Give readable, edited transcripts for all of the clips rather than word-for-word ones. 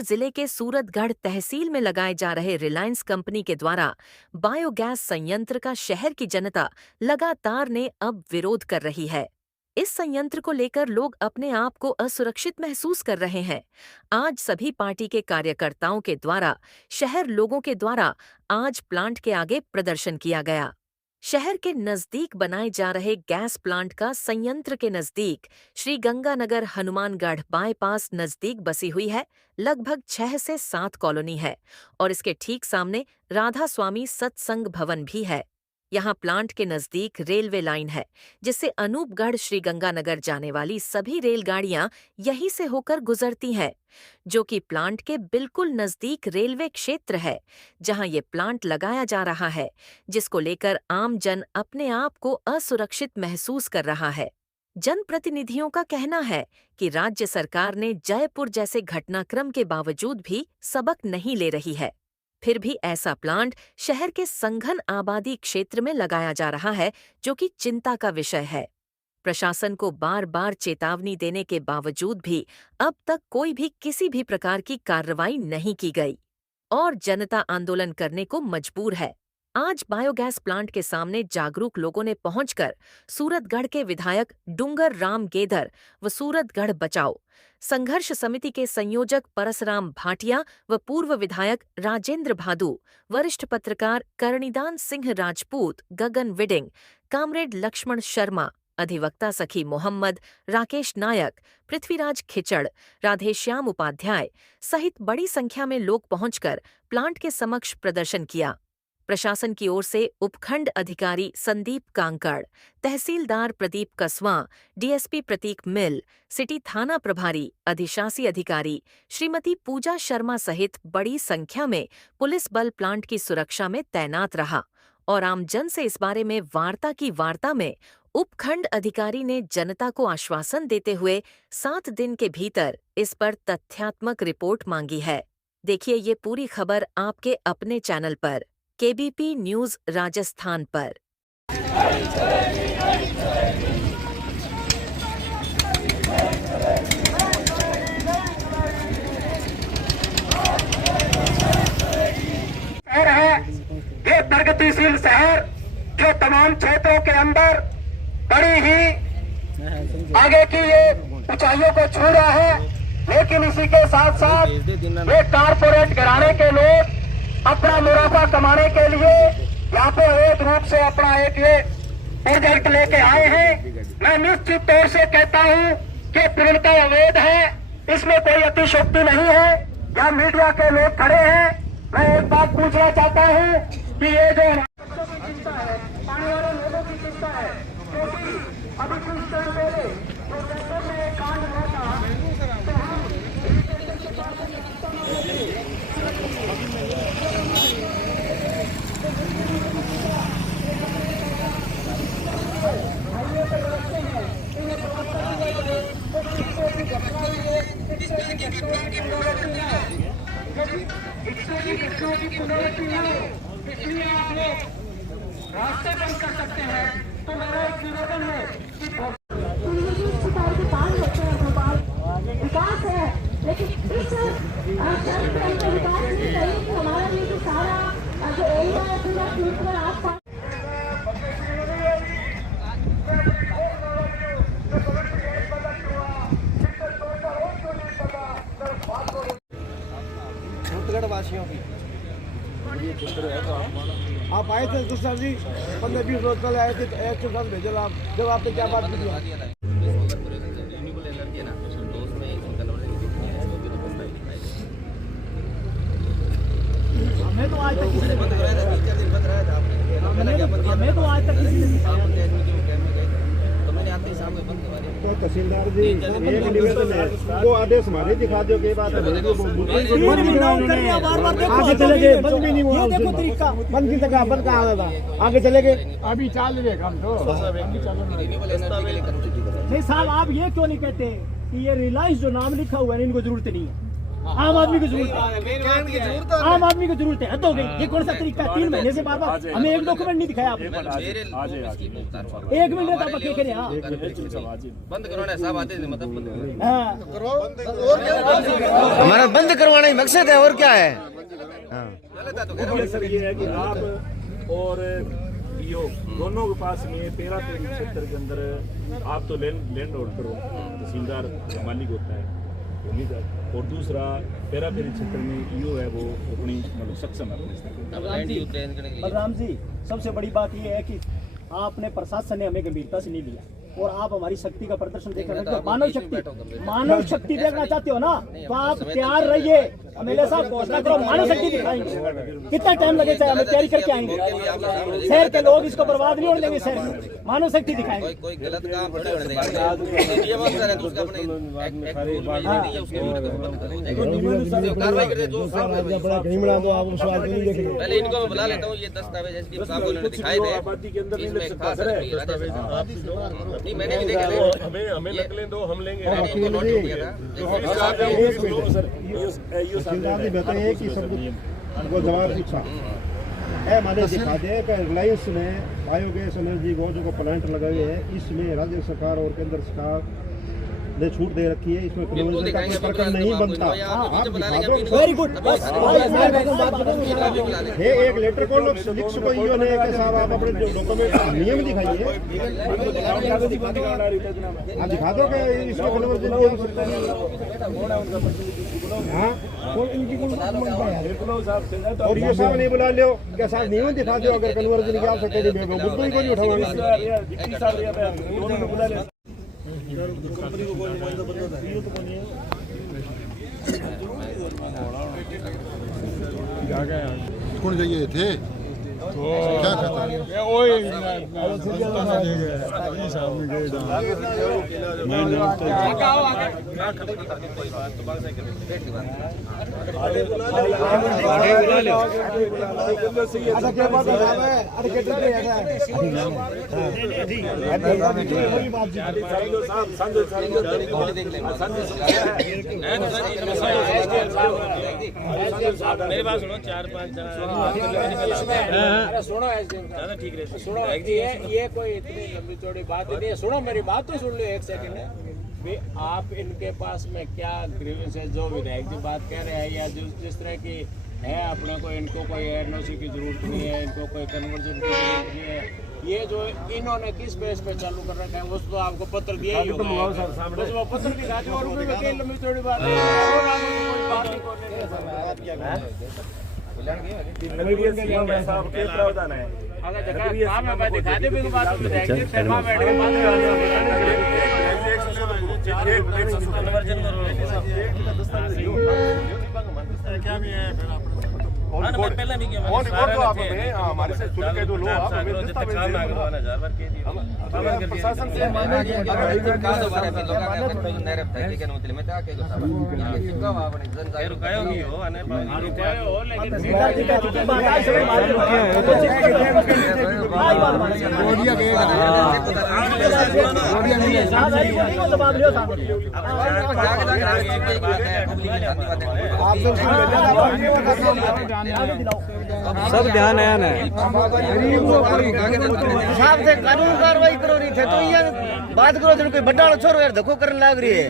जिले के सूरतगढ़ तहसील में लगाए जा रहे रिलायंस कंपनी के द्वारा बायोगैस संयंत्र का शहर की जनता लगातार ने अब विरोध कर रही है। इस संयंत्र को लेकर लोग अपने आप को असुरक्षित महसूस कर रहे हैं। आज सभी पार्टी के कार्यकर्ताओं के द्वारा शहर लोगों के द्वारा आज प्लांट के आगे प्रदर्शन किया गया। शहर के नजदीक बनाए जा रहे गैस प्लांट का संयंत्र के नजदीक श्रीगंगानगर हनुमानगढ़ बाईपास नजदीक बसी हुई है। लगभग 6 से 7 कॉलोनी है और इसके ठीक सामने राधा स्वामी सत्संग भवन भी है। यहाँ प्लांट के नजदीक रेलवे लाइन है, जिससे अनूपगढ़ श्रीगंगानगर जाने वाली सभी रेलगाड़ियां यहीं से होकर गुजरती हैं, जो कि प्लांट के बिल्कुल नजदीक रेलवे क्षेत्र है, जहां ये प्लांट लगाया जा रहा है, जिसको लेकर आम जन अपने आप को असुरक्षित महसूस कर रहा है। जनप्रतिनिधियों का कहना है कि राज्य सरकार ने जयपुर जैसे घटनाक्रम के बावजूद भी सबक नहीं ले रही है। फिर भी ऐसा प्लांट शहर के संघन आबादी क्षेत्र में लगाया जा रहा है, जो कि चिंता का विषय है। प्रशासन को बार बार चेतावनी देने के बावजूद भी अब तक कोई भी किसी भी प्रकार की कार्रवाई नहीं की गई और जनता आंदोलन करने को मजबूर है। आज बायोगैस प्लांट के सामने जागरूक लोगों ने पहुंचकर सूरतगढ़ के विधायक डूंगर राम गेदर व सूरतगढ़ बचाओ संघर्ष समिति के संयोजक परसराम भाटिया व पूर्व विधायक राजेंद्र भादु, वरिष्ठ पत्रकार करणीदान सिंह राजपूत, गगन विडिंग, कामरेड लक्ष्मण शर्मा, अधिवक्ता सखी मोहम्मद, राकेश नायक, पृथ्वीराज खिचड़, राधेश्याम उपाध्याय सहित बड़ी संख्या में लोग पहुंचकर प्लांट के समक्ष प्रदर्शन किया। प्रशासन की ओर से उपखंड अधिकारी संदीप कांकड़, तहसीलदार प्रदीप कसवां, डीएसपी प्रतीक मिल, सिटी थाना प्रभारी अधिशासी अधिकारी श्रीमती पूजा शर्मा सहित बड़ी संख्या में पुलिस बल प्लांट की सुरक्षा में तैनात रहा और आमजन से इस बारे में वार्ता में उपखंड अधिकारी ने जनता को आश्वासन देते हुए 7 दिन के भीतर इस पर तथ्यात्मक रिपोर्ट मांगी है। देखिए ये पूरी खबर आपके अपने चैनल पर, केबीपी न्यूज राजस्थान पर। शहर है ये प्रगतिशील शहर, जो तमाम क्षेत्रों के अंदर बड़ी ही आगे की ये ऊंचाइयों को छू रहा है, लेकिन इसी के साथ साथ ये कारपोरेट घराने के लोग अपना मुनाफा कमाने के लिए यहाँ पे अवैध रूप से अपना एक ये प्रोजेक्ट लेके आए हैं। मैं निश्चित तौर से कहता हूँ कि पूर्णतः अवैध है, इसमें कोई अतिशयोक्ति नहीं है। यहाँ मीडिया के लोग खड़े हैं, मैं एक बात पूछना चाहता हूँ कि ये जो चिंता है, पानी वाले लोगों की चिंता है, क्योंकि अभी कुछ दिन पहले प्रोजेक्टर में एक कांड हुआ था, तो हम इसलिए आप लोग रास्ते बंद कर सकते हैं। तो मेरा एक निवेदन है कि विकास है, लेकिन इस विकास में कहीं कि हमारा ये जो सारा जो एरिया है पूरा टूटकर आसपास वासियों की ये चित्र है। तो आप आए थे सर जी 15-20 रोज पहले आए थे, एक सौ भेजो आप, जब आपने क्या बात की? हमें तो आज तक किसी ने तो तहसीलदार जी एक निवेदन है, वो आदेश हमारे दिखा दो के बात आगे चले गए, बंद भी नहीं हुआ, देखो तरीका बंद की जगह बंद कहाँ था, आगे चले गए, अभी चाल रहे हम तो नहीं साहब। आप ये क्यों नहीं कहते कि ये रिलायंस जो नाम लिखा हुआ है इनको जरूरत नहीं है? आम आदमी की जरूरत है, आम आदमी की जरूरत है। हद हो गई। ये कौन सा तरीका है? 3 महीने से बार बार हमें एक डॉक्यूमेंट नहीं दिखाया आपने। 1 मिनट आप क्या करें? बंद करवाना है, सब आते थे मतलब हमारा बंद करवाना ही मकसद है, और क्या है? सर ये है कि आप और ईओ दोनों के पास में 13 क्षेत्र के अंदर आप तो लैंड होल्डर हो, तहसीलदार मालिक होता है जमींदार, और दूसरा 13 क्षेत्र में ईओ है वो अपनी मतलब सक्षम है। बलराम जी, सबसे बड़ी बात ये है कि आपने प्रशासन ने हमें गंभीरता से नहीं लिया और आप हमारी शक्ति का प्रदर्शन देखना, मानव शक्ति देखना चाहते हो ना, तो आप तैयार रहिए। एमएलए साहब घोषणा करो, मानव शक्ति दिखाएंगे। कितना टाइम लगे चाहे हमें तैयारी करके आएंगे। शहर के लोग इसको बर्बाद नहीं होने देंगे, शहर में मानव शक्ति दिखाएंगे। कोई गलत काम थोड़ी होने देगा। ये मत करें तो उसका अपने कार्रवाई कर दे जो पहले इनको मैं बुला लेता हूँ। ये दस्तावेज एसडीएम साहब को इन्होंने दिखाए थे, इसमें खास नहीं मैंने भी देखा। हमें नकलें दो, हम लेंगे। इनको नोट किया था। बताइए कि सबको जवाब पूछा है, मैंने दिखा दे कि रिलायंस ने बायोगैस एनर्जी को जो प्लांट लगाए हैं, इसमें राज्य सरकार और केंद्र सरकार ने छूट दे रखी है, इसमें कन्वर्जन का कोई प्रकरण नहीं बनता। Very good. ये एक लेटर को लिख सको ईओ ने कि साहब आप अपने जो डॉक्यूमेंट नियम दिखाइए, आप दिखा दो कि इसमें कन्वर्जन नहीं हो सकता। हाँ, और ये साहब नहीं बुला लो क्या साहब नियम दिखा दो, अगर कन्वर्जन की आवश्यकता नहीं बिल्कुल ही नहीं उठाओगे। कौन जाइए थे क्या कहता है मेरे पास सुनो 4-5 सुनो ज़्यादा ठीक रहे। सुनो ये कोई इतनी लंबी चौड़ी बात नहीं है। सुनो मेरी बात तो सुन लो 1 सेकंड। आप इनके पास में क्या ग्रीवेंस है जो विधायक जी बात कह रहे हैं, या जिस तरह की है अपने को, इनको कोई एनओसी की जरूरत नहीं है, इनको कोई कन्वर्जन की जरूरत नहीं है, ये जो इन्होंने किस बेस पे चालू कर रखा है उस तो आपको पत्र दिया ही होगा। बस वो पत्र दिखा दो और उसमें कई लंबी चौड़ी बात है। अगर काम है मैं दिखा दे बिल्कुल बात विधायक जी शर्मा बैठ के बात क्या भी है पहले भी किया हमारे से सुन के जो लोग आप हमें दस्तावेज प्रशासन से सब ध्यान है ना साहब से कानून कार्रवाई करो रही थे तो ये बात करो जो कोई बड़ा छोरो यार धक्को करने लग रही है।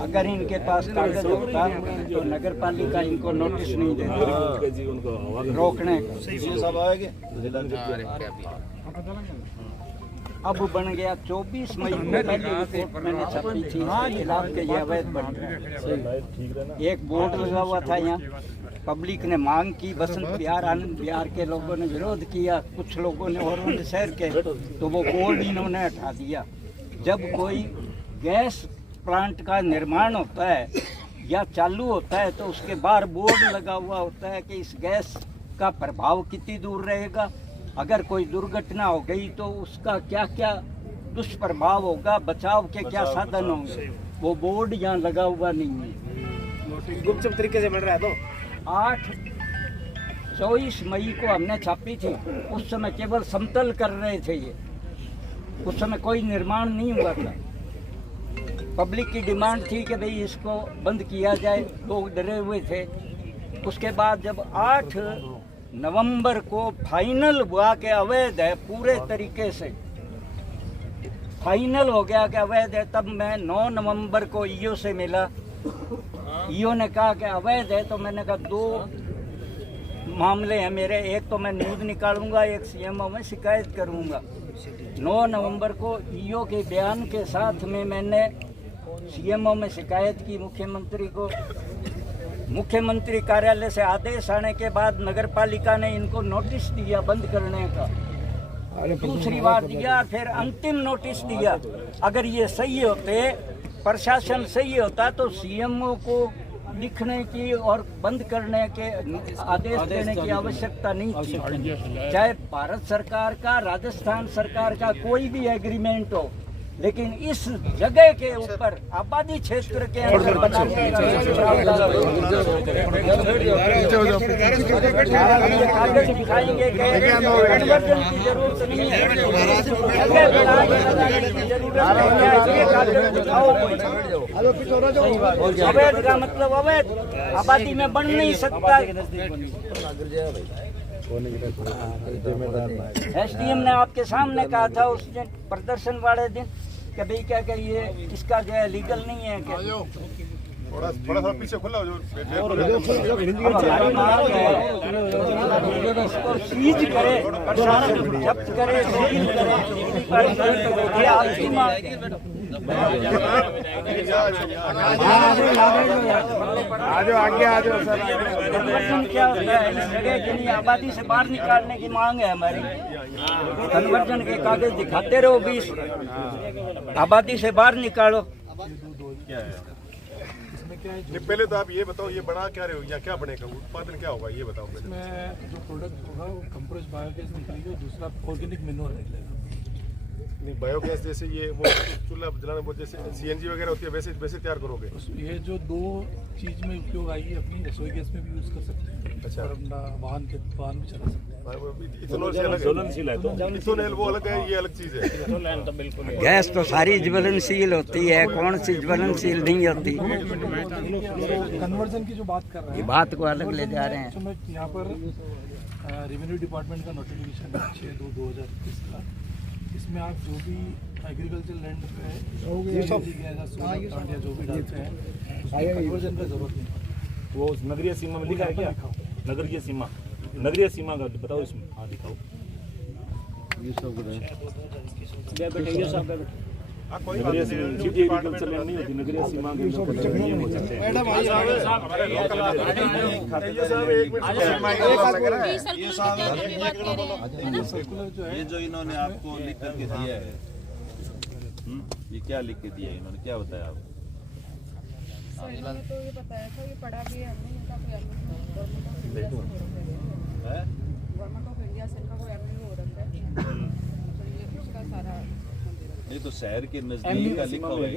अगर इनके पास कागज होता तो नगर पालिका इनको नोटिस नहीं देती रोकने का। अब बन गया 24 मई को पहली रिपोर्ट मैंने छपी थी खिलाफ के ये अवैध बन रहा। एक बोर्ड लगा हुआ था यहाँ, पब्लिक ने मांग की, बसंत बिहार आनंद बिहार के लोगों ने विरोध किया, कुछ लोगों ने और शहर के, तो वो बोर्ड इन्होंने हटा दिया। जब कोई गैस प्लांट का निर्माण होता है या चालू होता है तो उसके बाहर बोर्ड लगा हुआ होता है कि इस गैस का प्रभाव कितनी दूर रहेगा, अगर कोई दुर्घटना हो गई तो उसका क्या क्या दुष्प्रभाव होगा, बचाव के क्या साधन होंगे, वो बोर्ड यहाँ लगा हुआ नहीं है। गुपचुप तरीके से बन रहा है। तो 24 मई को हमने छापी थी, उस समय केवल समतल कर रहे थे ये, उस समय कोई निर्माण नहीं हुआ था। पब्लिक की डिमांड थी कि भाई इसको बंद किया जाए, लोग डरे हुए थे। उसके बाद जब 8 नवंबर को फाइनल हुआ कि अवैध है, पूरे तरीके से फाइनल हो गया कि अवैध है, तब मैं 9 नवंबर को ईओ से मिला। ईओ ने कहा कि अवैध है, तो मैंने कहा 2 मामले हैं मेरे, एक तो मैं न्यूज़ निकालूंगा, एक सीएमओ में शिकायत करूंगा। 9 नवंबर को ईओ के बयान के साथ में मैंने सीएमओ में शिकायत की मुख्यमंत्री को। मुख्यमंत्री कार्यालय से आदेश आने के बाद नगर पालिका ने इनको नोटिस दिया बंद करने का, दूसरी बार दिया, फिर अंतिम नोटिस दिया। अगर ये सही होते, प्रशासन सही होता, तो सीएमओ को लिखने की और बंद करने के आदेश देने की आवश्यकता नहीं थी। चाहे भारत सरकार का, राजस्थान सरकार का कोई भी एग्रीमेंट हो, लेकिन इस जगह के ऊपर आबादी क्षेत्र के अंदर बनाने का कागज दिखाएंगे कि कन्वर्जन की जरूरत नहीं है, अवैध का मतलब अवैध, आबादी में बन नहीं सकता। एसडीएम ने आपके सामने कहा था उस दिन प्रदर्शन वाले दिन कि भाई क्या करिए, इसका जो है लीगल नहीं है क्या? थोड़ा पीछे खुला हो जो इसको सीज करे, प्रशासन जब्त करे, सील करे, ये आपकी मांग है। आगे आ जाओ सर। कन्वर्जन क्या होता है? इस जगह के लिए आबादी से बाहर निकालने की मांग है हमारी। कन्वर्जन के कागज दिखाते रहो, 20 आबादी से बाहर निकालो। पहले तो आप ये बताओ, ये बना क्या रहे हो या क्या बनेगा, उत्पादन क्या होगा ये बताओ। इसमें जो प्रोडक्ट होगा वो कंप्रेस्ड बायोगैस निकलेगा, दूसरा ऑर्गेनिक मैन्योर निकलेगा। बायोगैस जैसे ये वो चूल्हा जलाने वो जैसे सीएनजी वगैरह होती है, वैसे तैयार करोगे? ये जो 2 चीज में उपयोग आएगी, अपनी रसोई गैस में भी यूज कर सकते हैं। अच्छा। और अपना वाहन भी चला सकते हैं। इथेनॉल से अलग है, इथेनॉल वो अलग है, ये अलग चीज है। गैस तो सारी ज्वलनशील होती है, कौन सी ज्वलनशील नहीं होती? कन्वर्जन की जो बात कर रहे हैं, ये बात को अलग ले जा रहे हैं। तो मैं यहाँ पर रेवेन्यू डिपार्टमेंट का नोटिफिकेशन है 6/2/2021 का। इसमें आप जो भी एग्रीकल्चर लैंड पे जो भी डालते हैं, उसमें कन्वर्जन का जरूरत नहीं। वो नगरीय सीमा में लिखा है क्या? नगरीय सीमा का बताओ इसमें। हाँ दिखाओ। ये सब नगरीय एग्रीकल्चर लैंड नहीं होती, नगरीय सीमा के नियम हो सकते हैं। ये जो इन्होंने आपको लिख करके दिया है, ये क्या लिख के दिया है इन्होंने, क्या बताया आपको? इन्होंने तो ये बताया था, ये पढ़ा भी है हमने, इनका गवर्नमेंट ऑफ इंडिया से इनका कोई एमओयू हो रखा है, तो ये उसका सारा ये तो शहर के नजदीक का लिखा हुआ है।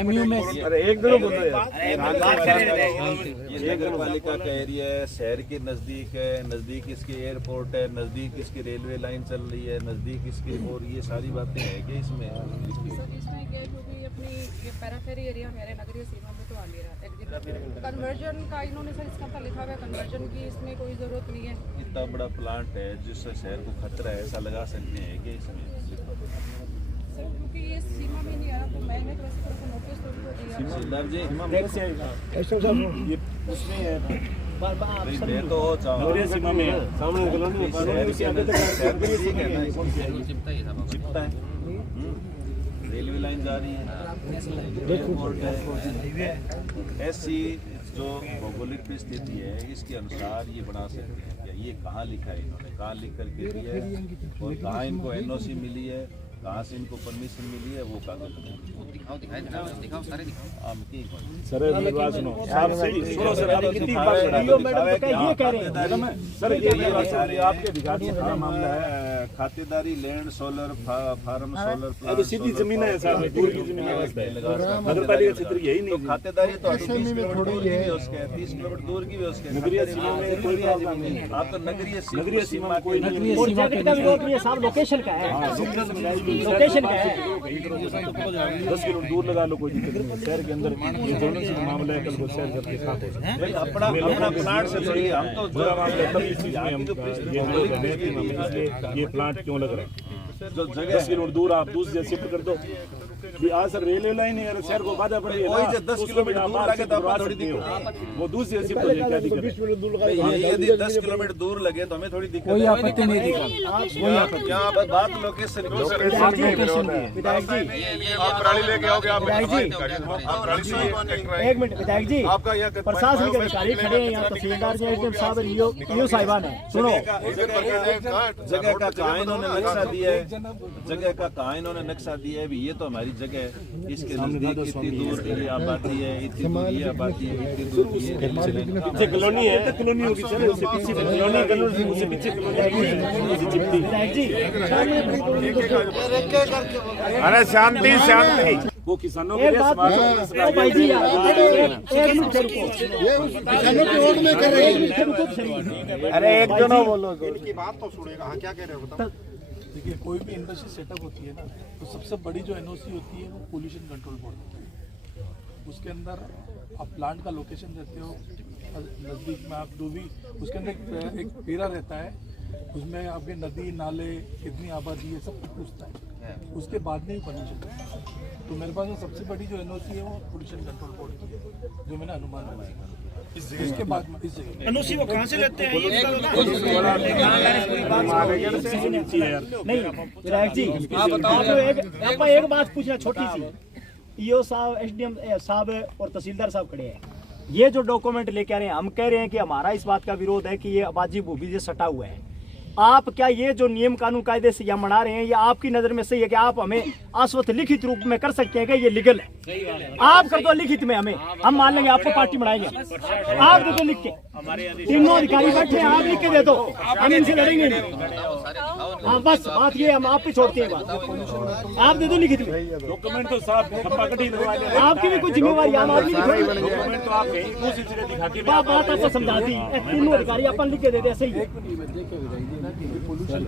एमयू में अरे एक दो बोलो यार, ये नगर पालिका का एरिया है, शहर के नजदीक है, नजदीक इसके एयरपोर्ट है, नजदीक इसकी रेलवे लाइन चल रही है, नजदीक इसके, और ये सारी बातें हैं कि इसमें ये जो भी अपनी ये पैराफेरी एरिया मेरे नगरीय सीमा में तो आ नहीं रहा। कन्वर्जन का इन्होंने सर इसका लिखा हुआ है, कन्वर्जन की इसमें कोई जरूरत नहीं है। इतना बड़ा प्लांट है जिससे शहर को खतरा है, ऐसा लगा सकते हैं कि इसमें सर क्योंकि ये सीमा में नहीं आया, तो मैंने तो ऐसे तरह को नोटिस तो दिया। तो नगरीय सीमा में सामने चिपता है, रेलवे लाइन जा रही है, एयरपोर्ट है। ऐसी जो भौगोलिक स्थिति है इसके अनुसार ये बना सकते हैं क्या? ये कहाँ लिखा है इन्होंने, कहाँ लिख करके दिया है और कहाँ इनको एनओसी मिली है कहाँ से इनको परमिशन मिली है वो कागज दिखाओ दिखाओ सारे दिखाओ आम की सर मेरी बात सुनो आप सुनो सर आप कितनी बात कर रहे मैडम ये कह रहे हैं सर ये आपके अधिकार का मामला है खातेदारी लैंड सोलर फार्म सोलर अब सीधी जमीन है साहब दूर की जमीन है नगर पालिका क्षेत्र यही नहीं खातेदारी तो 30 किलोमीटर दूर की भी उसके 30 किलोमीटर दूर की भी उसके नगरीय सीमा में कोई प्रॉब्लम नहीं है। आप तो नगरीय सीमा कोई नहीं और जगत का विरोध नहीं है साहब, लोकेशन का है, लोकेशन का है। 10 किलोमीटर दूर लगा लो, कोई दिक्कत नहीं। शहर के अंदर ये जोड़ने से मामला है, कल को शहर करके साथ हो जाए। भाई अपना प्लांट से थोड़ी हम तो बड़ा मामला है, तब इस चीज में हम ये विरोध है कि हम इसलिए ये प्लांट क्यों लग रहा है। जो जगह 10 किलोमीटर दूर आप दूसरी शिफ्ट कर दो। आज सर रेलवे लाइन है, शहर को बाधा पड़ रही है ना, 10 किलोमीटर दूर लगे तो आप थोड़ी दिक्कत, वो दूसरी शिफ्ट हो जाए, क्या दिक्कत है? यदि 10 किलोमीटर दूर लगे तो हमें थोड़ी दिक्कत है। कोई आपत्ति नहीं दिखा। क्या बात लोकेशन की विधायक जी आप पराली लेके आओगे, आप एक मिनट विधायक जी, आपका यहाँ प्रशासनिक अधिकारी खड़े हैं यहाँ, तहसीलदार जी एसडीएम साहब ईओ साहिबान है। सुनो जगह का कहाँ इन्होंने नक्शा दिया है, जगह का कहाँ इन्होंने नक्शा दिया है, ये तो हमारी जगह है, इसके नजदीक इतनी दूर ये आबादी है, इतनी दूर ये आबादी है, इतनी दूर ये पीछे कॉलोनी है, तो कॉलोनी होगी सर, उससे पीछे कॉलोनी, कॉलोनी उससे पीछे अरे शांति शांति, वो किसानों एक बात भाई जी यार, एक मिनट रुको, किसानों की वोट में कर रहे हैं। अरे एक दोनों बोलो इनकी बात तो सुनेगा। हाँ क्या कह रहे हो बताओ। देखिए कोई भी इंडस्ट्री सेटअप होती है ना, तो सबसे बड़ी जो एनओसी होती है वो पोल्यूशन कंट्रोल बोर्ड होती है। उसके अंदर आप प्लांट का लोकेशन देते हो, नज़दीक में आप जो भी उसके अंदर एक पेरा रहता है, उसमें आपके नदी नाले कितनी आबादी है सब कुछ पूछता है, उसके बाद में ही परमिशन। तो मेरे पास में सबसे बड़ी जो एनओसी है वो पोल्यूशन कंट्रोल बोर्ड की है, जो मैंने अनुमान लगाया। इसके बाद में इस जगह एनओसी वो कहाँ से लेते हैं? नहीं विधायक जी, आप एक बात पूछना छोटी सी, ईओ साहब एसडीएम साहब और तहसीलदार साहब खड़े हैं, ये जो डॉक्यूमेंट लेके आ रहे हैं, हम कह रहे हैं कि हमारा इस बात का विरोध है कि ये आबादी भूमि से सटा हुआ है। आप क्या ये जो नियम कानून कायदे से यहाँ मना रहे हैं, ये आपकी नजर में सही है कि आप हमें आश्वस्त लिखित रूप में कर सकते हैं कि ये लीगल है? आप कर दो लिखित में, हमें हम मान लेंगे, आपको पार्टी बनाएंगे, आप दे दो लिख के, तीनों अधिकारी बैठे हैं, आप लिख के दे दो, हम इनसे लड़ेंगे नहीं। हाँ बस बात ये, हम आप पे छोड़ते हैं बात, आप दे दो लिखित में। डॉक्यूमेंट तो साहब आपकी भी कुछ जिम्मेवारी, आम आदमी डॉक्यूमेंट तो आप कहीं दूसरी जगह दिखा के बात आपको समझा दी, तीनों अधिकारी अपन लिख के दे दे, सही है। पोल्यूशन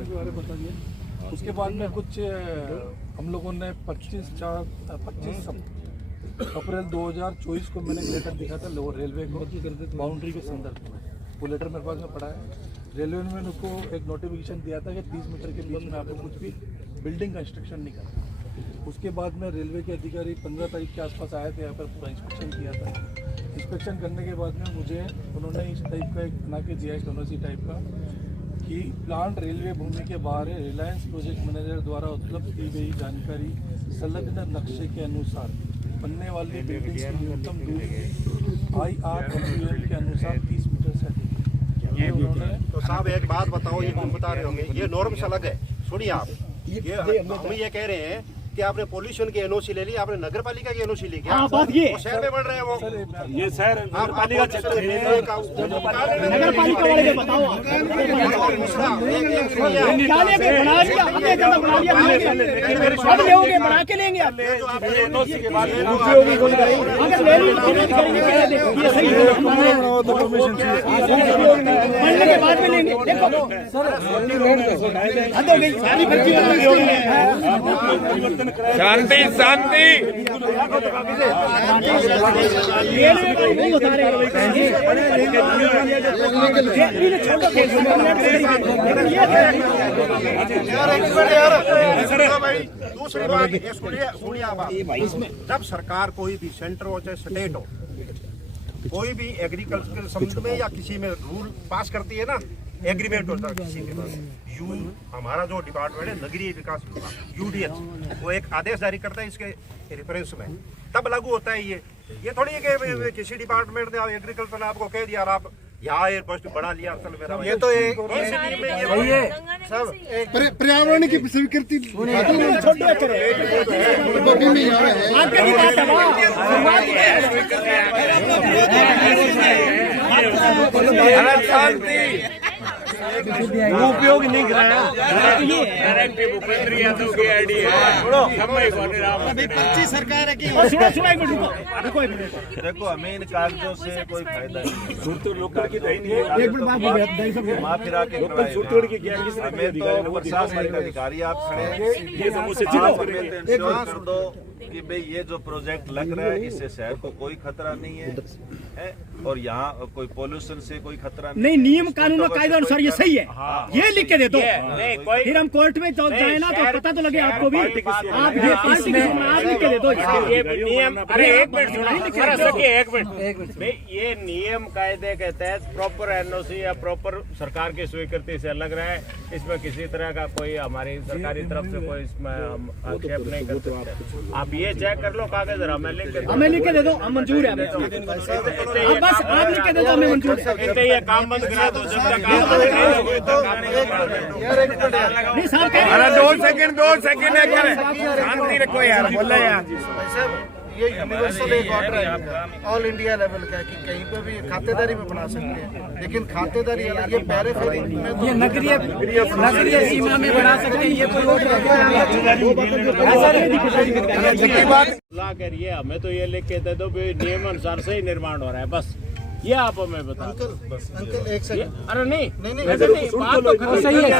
के बारे में बता दिया। उसके बाद में कुछ हम लोगों ने 25 अप्रैल 2024 को मैंने लेटर दिखा था रेलवे को बाउंड्री के संदर्भ में, वो लेटर मेरे पास में पड़ा है। रेलवे ने मैंने उसको एक नोटिफिकेशन दिया था कि 30 मीटर के बीच में आपको कुछ भी बिल्डिंग कंस्ट्रक्शन नहीं करना। उसके बाद में रेलवे के अधिकारी 15 तारीख के आसपास आए थे, यहाँ पर पूरा इंस्पेक्शन किया था। इंस्पेक्शन करने के बाद में मुझे उन्होंने इस टाइप का एक बना के दिया, एनओसी टाइप का, कि प्लांट रेलवे भूमि के बाहर है, रिलायंस प्रोजेक्ट मैनेजर द्वारा उपलब्ध की गई जानकारी संलग्न नक्शे के अनुसार बनने वाली बिल्डिंग की न्यूनतम दूरी IRMUL के अनुसार 30 मीटर से अधिक। ये उन्होंने तो साहब एक बात बताओ, ये तुम बता रहे होंगे, ये नॉर्म्स अलग है। सुनिए आप, ये हम ये कह रहे हैं कि आपने पोल्यूशन की एनओसी ले ली, आपने नगर पालिका की एनओसी ली, क्या बात ये शहर में बढ़ रहे हैं वो? ये शहर नगर पालिका क्षेत्र है, नगर पालिका वाले को बताओ, क्या लेंगे बना लिया, हमने ज्यादा बना लिया, सब लेंगे बना के लेंगे, अगर ले ली ये सही है, बनने के बाद में लेंगे। देखो हद हो गई, सारी शांति शांति, नहीं बता रहे दूसरी बात सुनिए आप, जब सरकार कोई भी सेंटर हो चाहे स्टेट हो, कोई भी एग्रीकल्चर के संबंध में या किसी में रूल पास करती है ना, एग्रीमेंट होता है किसी के पास, हमारा जो डिपार्टमेंट है नगरीय विकास विभाग UDH, वो एक आदेश जारी करता है इसके रेफरेंस में, तब लागू होता है। ये थोड़ी है कि किसी डिपार्टमेंट ने एग्रीकल्चर ने आपको कह दिया और आप यहाँ एयरपोर्ट बना लिया असल मेरा ये तो एक पर्यावरण की स्वीकृति उपयोग नहीं कराया। भूपेंद्र यादव की आईडी है। सरकार है कि देखो हमें इन कागजों से कोई फायदा नहीं। माफिरा के हमें तो प्रशासनिक अधिकारी आप खड़े हैं, इंश्योरेंस दो कि भाई ये जो प्रोजेक्ट लग रहा है इससे शहर को कोई खतरा नहीं है और यहाँ कोई पोल्यूशन से कोई खतरा नहीं। नियम कानून और कायदे अनुसार ये सही है। ये लिख के दे दो, फिर हम कोर्ट में जाए ना तो पता तो लगे आपको भी। आप ये पार्टी के आप लिख के दे दो ये नियम। अरे एक मिनट, ये नियम कायदे के तहत प्रॉपर एनओसी या प्रॉपर सरकार की स्वीकृति से लग रहा है। इसमें किसी तरह का कोई हमारी सरकारी तरफ से कोई इसमें हम आक्षेप नहीं कर सकते। आप ये चेक कर लो कागज, हमें लिख के दे दो, हम मंजूर है। बस आप लिख के दे दो, हमें मंजूर है। ये काम बंद करा दो, जब तक काम बंद नहीं 2 सेकंड शांति रखो यार, बोला यार। ये यूनिवर्सल एक ऑर्डर है ऑल इंडिया लेवल का कि कहीं पे भी खातेदारी में बना सकते हैं, लेकिन खातेदारी अलग, ये पेरिफेरी में ये नगरीय सीमा में बना सकते हैं। ये कोई ला करिए, हमें तो ये लिख के दे दो नियम अनुसार से ही निर्माण हो रहा है, बस ये आप हमें बता। अंकल एक सेकंड, अरे नहीं, बात तो सही है,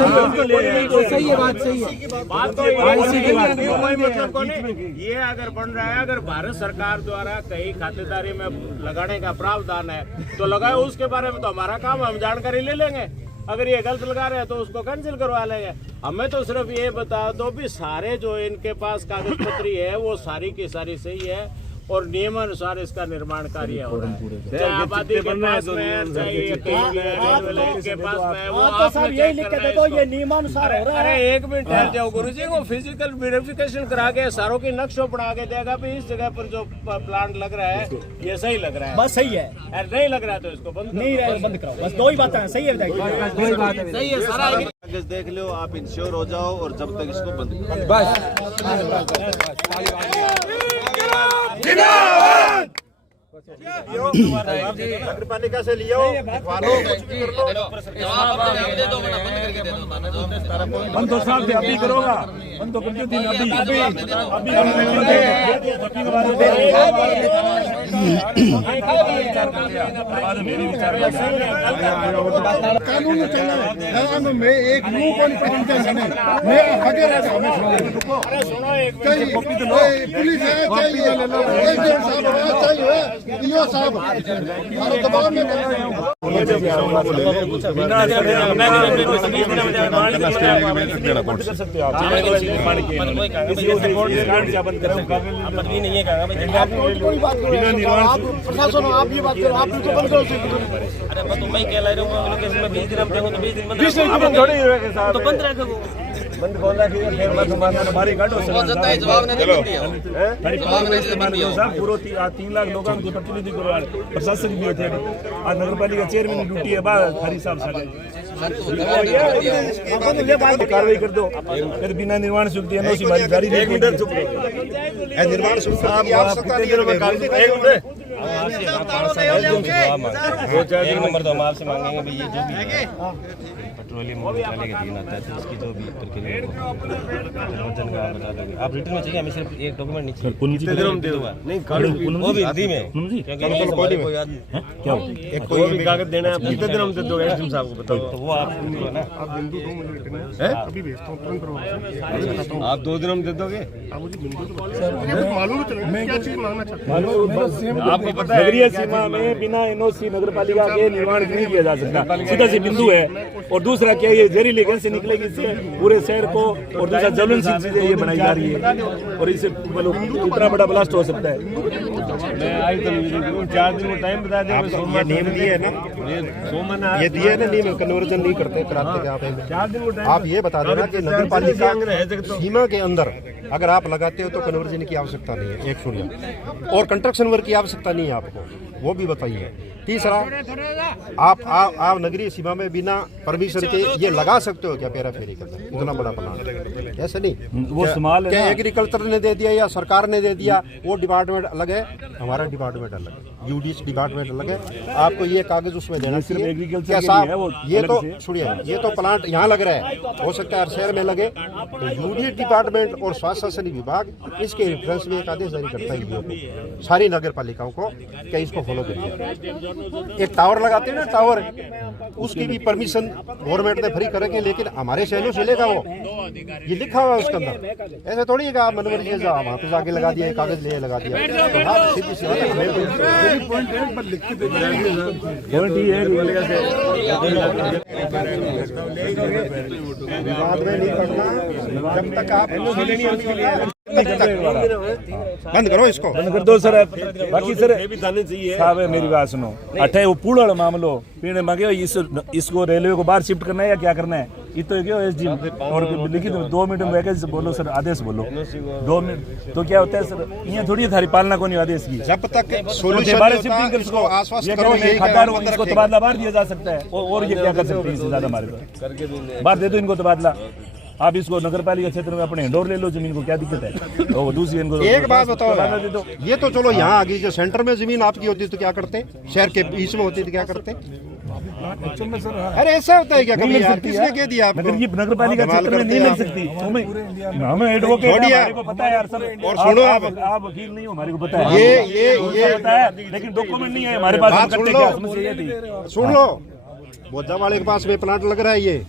सही है, बात सही है। बात तो कोई मतलब को नहीं। ये अगर बन रहा है, अगर भारत सरकार द्वारा कहीं खातेदारी में लगाने का प्रावधान है तो लगाए, उसके बारे में तो हमारा काम, हम जानकारी ले लेंगे। अगर ये गलत लगा रहे हैं तो उसको कैंसिल करवा लेंगे। हमें तो सिर्फ ये बता दो भी सारे जो इनके पास कागज पत्री है वो सारी की सारी सही है और नियमानुसार इसका निर्माण कार्य हो रहा है। चाहे आबादी के पास में है, चाहे के पास में है, वो आप यही लिख के दे दो, ये नियमानुसार हो रहा है। अरे एक मिनट ठहर जाओ गुरुजी, वो फिजिकल वेरिफिकेशन करा के सारों की नक्शो बना के देगा भी इस जगह पर जो प्लांट लग रहा है ये सही लग रहा है, बस सही है। नहीं लग रहा है तो इसको बंद कराओ, बस दो ही बातें हैं। सही है, सही है सारा कागज देख लो, आप इंश्योर हो जाओ और जब तक इसको बंद नगरपालिका से लियो बंद तो साहब अभी करोगा, बंद तो करती थी कानून चलना में एक मुंह को नहीं मैं वगैरह पुलिस है, चाहिए साहब दबाव में प्रशासन आप ये बात करो, आप बंद करो। अरे मैं कह रहा हूँ 20 दिन हम तो 20 दिन बंद तो बंद रखो, बंद खोलना कि हमारी गाड़ो जवाब नहीं दिया साहब पूरा 3 लाख लोगों के प्रतिनिधि प्रशासन भी होते हैं। आज नगर पालिका चेयरमैन ड्यूटी है बाहर हरी साहब सारे कार्रवाई कर दो। फिर बिना निर्माण स्वीकृति एनओसी वाली गाड़ी एक मिनट चुप निर्माण स्वीकृति एक नंबर तो हम आपसे मांगेंगे भाई, ये जो भी पेट्रोलियम मंत्रालय का दिन आता है तो उसकी जो भी प्रक्रिया है वजन का आप बता देंगे। आप रिटर्न में चाहिए, हमें सिर्फ एक डॉक्यूमेंट नहीं चाहिए, वो भी हिंदी में, कोई याद क्या एक कोई भी कागज देना है, कितने दिन हम दे दोगे एसडीएम साहब को बताओ। तो वो आप ना आप बिंदु 2 मिनट में अभी भेजता हूं, तुरंत आप 2 दिन हम दे दोगे। मालूम मैं क्या चीज मांगना चाहता हूं, आपको पता है नगरीय सीमा में बिना एनओसी नगर पालिका के निर्माण नहीं किया जा सकता, सीधा सी बिंदु है। और दूसरा क्या, ये जहरीली गैस से निकलेगी इससे पूरे शहर को, और दूसरा ज्वलनशील चीजें ये बनाई जा रही है और इससे इतना बड़ा ब्लास्ट हो सकता है। मैं आई तो 4 दिन में टाइम बता दें, नियम दिए है ना, ये दिए है ना नियम, कन्वर्जन नहीं करते कराते आप 4 दिन में आप ये बता देना कि नगर पालिका सीमा के अंदर अगर आप लगाते हो तो कन्वर्जन की आवश्यकता नहीं है, एक सुनिए, और कंस्ट्रक्शन वर्क की आवश्यकता नहीं है आपको, वो भी बताइए। तीसरा, आप नगरीय सीमा में बिना परमिशन के ये लगा सकते हो क्या पैरा फेरी के अंदर? इतना बड़ा प्लांट ऐसे नहीं, वो संभाल है क्या ना। एग्रीकल्चर ने दे दिया या सरकार ने दे दिया, वो डिपार्टमेंट अलग है, हमारा डिपार्टमेंट अलग है, यूडीसी डिपार्टमेंट अलग है। आपको ये कागज उसमें देना सिर्फ चाहिए। एग्रीकल्चर क्या के साहब, लिए है, वो ये अलग तो से। सुनिए, ये तो प्लांट यहाँ लग रहा है, हो सकता है हर शहर में लगे, तो यूडीसी डिपार्टमेंट और स्वास्थ्य शासन विभाग इसके रेफरेंस में एक आदेश जारी करता है ईओ को, सारी नगर पालिकाओं को, क्या इसको फॉलो करिए। एक टावर लगाते हैं ना, टावर, उसकी भी परमिशन गवर्नमेंट ने फ्री करेंगे, लेकिन हमारे शहरों से लेगा वो, ये लिखा हुआ है उसके अंदर। ऐसे थोड़ी है कि आप मनोरंजन से वहाँ पे जाके लगा दिया, कागज ले लगा दिया। तो हाँ, सीधी सी बात है, विवाद में नहीं पड़ना जब तक आप बंद करो इसको, बंद कर दो सर। बाकी सर साहब मेरी बात सुनो, अठे वो पूर्ण मामलो पीने मांगे इसको रेलवे को बाहर शिफ्ट करना है या क्या करना है, ये तो क्यों एसडी और लिखित 2 मिनट में वैकेंसी बोलो सर, आदेश बोलो 2 मिनट तो क्या होता है सर, ये थोड़ी है थारी पालना को नहीं आदेश की। जब तक सोल्यूशन बाहर नहीं होता, इसको आश्वस्त करो, इसको तबादला बाहर दिया जा सकता है, और ये क्या कर सकते हैं इससे ज्यादा हमारे को बाहर दे दो इनको तबादला। आप इसको नगर पालिका क्षेत्र में अपने हैंडओवर ले लो जमीन को, क्या दिक्कत है? तो वो दूसरी इनको एक बात बताओ यार, दे दो। ये तो चलो यहाँ आ गई, जो सेंटर में जमीन आपकी होती तो क्या करते, शहर के बीच में होती तो क्या करते? अरे ऐसा होता है क्या कभी यार, किसने कह दिया आपको? ये नगर पालिका क्षेत्र में नहीं मिल सकती, हमें एडवोकेट है, हमारे को पता है यार सर। और सुनो, आप वकील नहीं हो, हमारे को पता है, ये पता है, लेकिन डॉक्यूमेंट नहीं है हमारे पास। बात सुन लो, सुन लो, बोझा वाले के पास में प्लांट लग रहा है, ये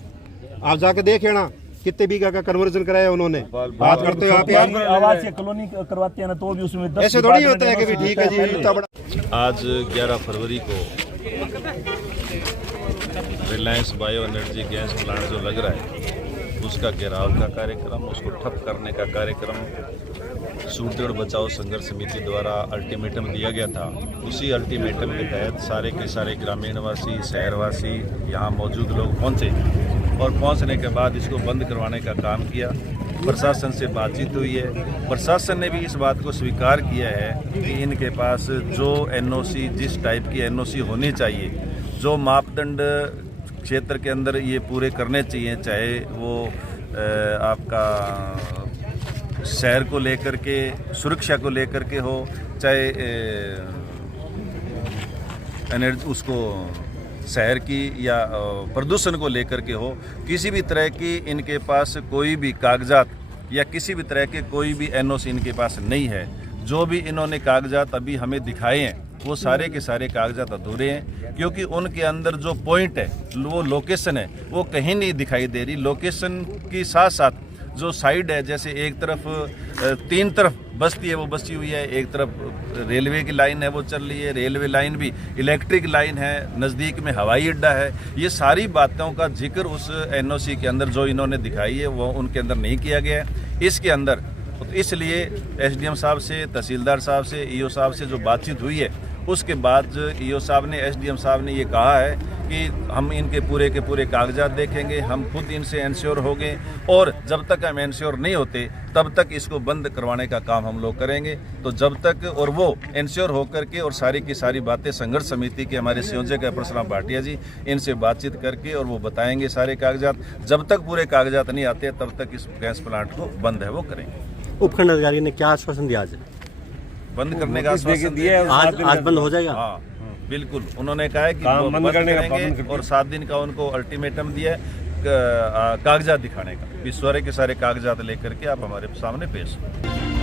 आप जाके देखे ना कितने बीघा का कन्वर्जन कराया उन्होंने। बात करते हो आप यार, आवास या कॉलोनी करवाते हैं ना, तो भी उसमें 10 ऐसे थोड़ी होता है कि भी ठीक है जी इतना बड़ा। आज 11 फरवरी को Reliance bio energy gas plant जो लग रहा है उसका घेराव का कार्यक्रम, उसको ठप करने का कार्यक्रम सूरजगढ़ बचाओ संघर्ष समिति द्वारा अल्टीमेटम दिया गया था। उसी अल्टीमेटम के तहत सारे के सारे ग्रामीणवासी, शहरवासी, यहाँ मौजूद लोग पहुँचे और पहुँचने के बाद इसको बंद करवाने का काम किया। प्रशासन से बातचीत हुई है, प्रशासन ने भी इस बात को स्वीकार किया है कि इनके पास जो एनओसी, जिस टाइप की एनओसी होनी चाहिए, जो मापदंड क्षेत्र के अंदर ये पूरे करने चाहिए, चाहे वो आपका शहर को लेकर के, सुरक्षा को लेकर के हो, चाहे एनर्जी उसको शहर की या प्रदूषण को लेकर के हो, किसी भी तरह की इनके पास कोई भी कागजात या किसी भी तरह के कोई भी एनओसी इनके पास नहीं है। जो भी इन्होंने कागजात अभी हमें दिखाए हैं वो सारे के सारे कागजात अधूरे हैं, क्योंकि उनके अंदर जो पॉइंट है, वो लोकेशन है, वो कहीं नहीं दिखाई दे रही। लोकेशन के साथ साथ जो साइड है, जैसे एक तरफ 3 तरफ बस्ती है वो बसी हुई है, एक तरफ रेलवे की लाइन है वो चल रही है, रेलवे लाइन भी इलेक्ट्रिक लाइन है, नज़दीक में हवाई अड्डा है। ये सारी बातों का जिक्र उस एनओसी के अंदर जो इन्होंने दिखाई है वो उनके अंदर नहीं किया गया है। इसके अंदर तो इसलिए एसडीएम साहब से, तहसीलदार साहब से, ईओ साहब से जो बातचीत हुई है, उसके बाद ईओ साहब ने, एसडीएम साहब ने ये कहा है कि हम इनके पूरे के पूरे कागजात देखेंगे, हम खुद इनसे इंश्योर होंगे, और जब तक हम इंश्योर नहीं होते तब तक इसको बंद करवाने का काम हम लोग करेंगे। तो जब तक, और वो इंश्योर होकर के, और सारी की सारी बातें संघर्ष समिति के हमारे संयोजक है परशुराम भाटिया जी, इनसे बातचीत करके और वो बताएंगे सारे कागजात। जब तक पूरे कागजात नहीं आते तब तक इस गैस प्लांट को बंद है वो करेंगे। उपखंड अधिकारी ने क्या आश्वासन दिया आज? बंद करने का आश्वासन दिया है। आज बंद हो जाएगा? हाँ बिल्कुल, उन्होंने कहा है कि बंद करेंगे, और 7 दिन का उनको अल्टीमेटम दिया है कागजात दिखाने का। सारे के सारे कागजात लेकर के आप हमारे सामने पेश हो।